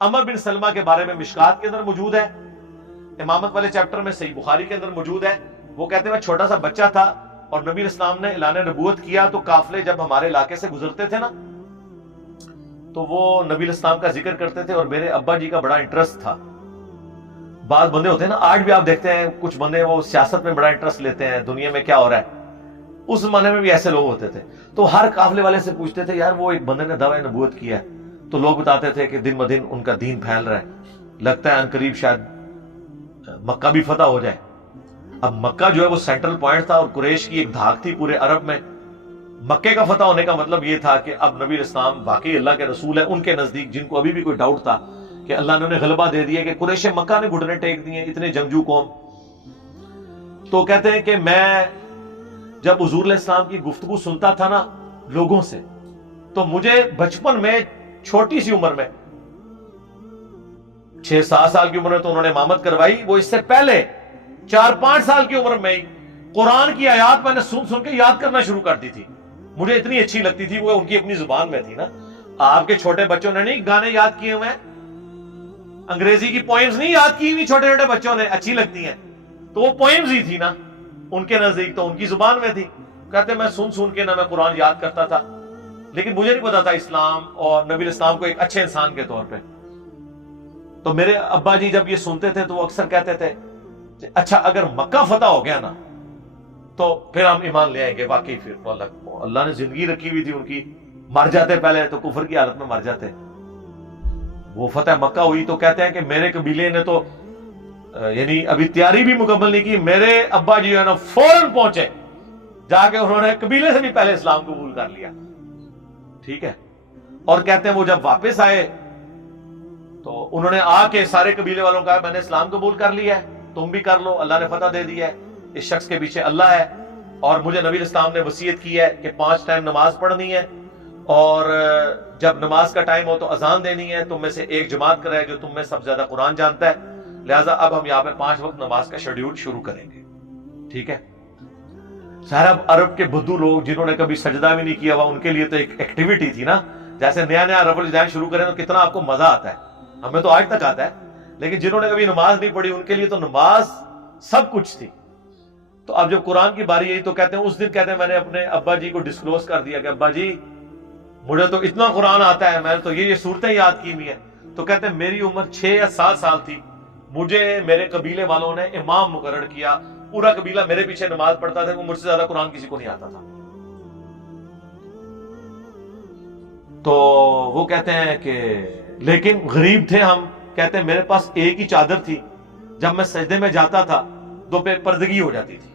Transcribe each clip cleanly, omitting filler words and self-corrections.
عمر بن سلمہ کے بارے میں مشکات کے اندر موجود ہے، امامت والے چیپٹر میں، صحیح بخاری کے اندر موجود ہے۔ وہ کہتے ہیں میں چھوٹا سا بچہ تھا اور نبی اسلام نے اعلان نبوت کیا تو قافلے جب ہمارے علاقے سے گزرتے تھے نا تو وہ نبی اسلام کا ذکر کرتے تھے، اور میرے ابا جی کا بڑا انٹرسٹ تھا۔ بعض بندے ہوتے ہیں نا، آج بھی آپ دیکھتے ہیں کچھ بندے وہ سیاست میں بڑا انٹرسٹ لیتے ہیں، دنیا میں کیا ہو رہا ہے، اس زمانے میں بھی ایسے لوگ ہوتے تھے۔ تو ہر قافلے والے سے پوچھتے تھے یار وہ ایک بندے نے دعوی نبوت کیا ہے، تو لوگ بتاتے تھے کہ دن بدن ان کا دین پھیل رہا ہے، لگتا ہے ان قریب شاید مکہ بھی فتح ہو جائے۔ اب مکہ جو ہے وہ سینٹرل پوائنٹ تھا، اور قریش کی ایک دھاک تھی پورے عرب میں۔ مکے کا فتح ہونے کا مطلب یہ تھا کہ اب نبی اسلام واقعی اللہ کے رسول ہیں، ان کے نزدیک، جن کو ابھی بھی کوئی ڈاؤٹ تھا کہ اللہ نے انہیں غلبہ دے دیا، کہ قریش مکہ نے گھٹنے ٹیک دیے، اتنے جنگجو قوم۔ تو کہتے ہیں کہ میں جب حضور علیہ السلام کی گفتگو سنتا تھا نا لوگوں سے، تو مجھے بچپن میں چھوٹی سی عمر میں 6-7 سال کی عمر میں تو انہوں نے امامت کروائی، وہ اس سے پہلے 4-5 سال کی عمر میں ہی قرآن کی آیات میں نے سن سن کے یاد کرنا شروع کر دی تھی، مجھے اتنی اچھی لگتی تھی، وہ ان کی اپنی زبان میں تھی نا۔ آپ کے چھوٹے بچوں نے نہیں گانے یاد کیے ہوئے ہیں، انگریزی کی پوئمز نہیں یاد کی ہوئی چھوٹے چھوٹے بچوں نے، اچھی لگتی ہیں، تو وہ پوئمز ہی تھی نا ان کے نزدیک، تو ان کی زبان میں تھی۔ کہتے میں سن سن کے نہ میں قرآن یاد کرتا تھا، لیکن مجھے نہیں پتا تھا اسلام اور نبی اسلام کو ایک اچھے انسان کے طور پہ۔ تو میرے ابا جی جب یہ سنتے تھے تو وہ اکثر کہتے تھے اچھا اگر مکہ فتح ہو گیا نا تو پھر ہم ایمان لے آئیں گے۔ واقعی پھر اللہ نے زندگی رکھی ہوئی تھی ان کی، مر جاتے پہلے تو کفر کی حالت میں مر جاتے۔ وہ فتح مکہ ہوئی تو کہتے ہیں کہ میرے قبیلے نے تو یعنی ابھی تیاری بھی مکمل نہیں کی، میرے ابا جی نا فوراً پہنچے، جا کے انہوں نے قبیلے سے بھی پہلے اسلام قبول کر لیا، ٹھیک ہے۔ اور کہتے ہیں وہ جب واپس آئے تو انہوں نے آ کے سارے قبیلے والوں کا میں نے اسلام قبول کر لیا ہے، تم بھی کر لو، اللہ نے فتح دے دیا ہے، اس شخص کے پیچھے اللہ ہے، اور مجھے نبی اسلام نے وصیت کی ہے کہ 5 ٹائم نماز پڑھنی ہے، اور جب نماز کا ٹائم ہو تو اذان دینی ہے، تم میں سے ایک جماعت کرے جو تم میں سب زیادہ قرآن جانتا ہے، لہٰذا اب ہم یہاں پہ 5 وقت نماز کا شیڈیول شروع کریں گے، ٹھیک ہے۔ سارا عرب کے بدو لوگ جنہوں نے کبھی سجدہ بھی نہیں کیا ہوا، ان کے لیے تو ایک ایکٹیویٹی تھی نا، جیسے نیا نیا رب الجزائن شروع کریں تو کتنا آپ کو مزہ آتا ہے، ہمیں تو آج تک آتا ہے، لیکن جنہوں نے کبھی نماز نہیں پڑھی ان کے لیے تو نماز سب کچھ تھی۔ تو اب جب قرآن کی باری آئی تو کہتے ہیں اس دن کہتے ہیں میں نے اپنے ابا جی کو ڈسکلوز کر دیا کہ ابا جی مجھے تو اتنا قرآن آتا ہے، میں نے تو یہ صورتیں یاد کی ہوئی ہیں۔ تو کہتے ہیں میری عمر 6 یا 7 سال تھی، مجھے میرے قبیلے والوں نے امام مقرر کیا، پورا قبیلہ میرے پیچھے نماز پڑھتا تھا، وہ مجھ سے زیادہ قرآن کسی کو نہیں آتا تھا۔ تو وہ کہتے ہیں کہ لیکن غریب تھے ہم، کہتے ہیں میرے پاس ایک ہی چادر تھی، جب میں سجدے میں جاتا تھا تو پہ پردگی ہو جاتی تھی۔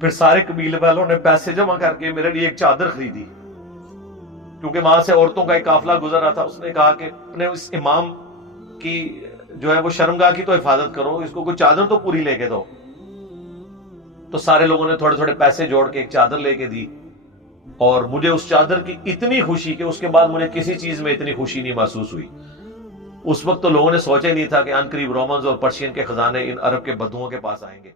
پھر سارے قبیلے والوں نے پیسے جمع کر کے میرے لیے ایک چادر خریدی، کیونکہ وہاں سے عورتوں کا ایک قافلہ گزر رہا تھا۔ اس نے کہا کہ اپنے اس امام کی جو ہے وہ شرمگاہ کی تو حفاظت کرو، اس کو کوئی چادر تو پوری لے کے دو۔ تو سارے لوگوں نے تھوڑے تھوڑے پیسے جوڑ کے ایک چادر لے کے دی، اور مجھے اس چادر کی اتنی خوشی کہ اس کے بعد مجھے کسی چیز میں اتنی خوشی نہیں محسوس ہوئی۔ اس وقت تو لوگوں نے سوچا ہی نہیں تھا کہ ان قریب رومنز اور پرشین کے خزانے ان عرب کے بدوؤں کے پاس آئیں گے۔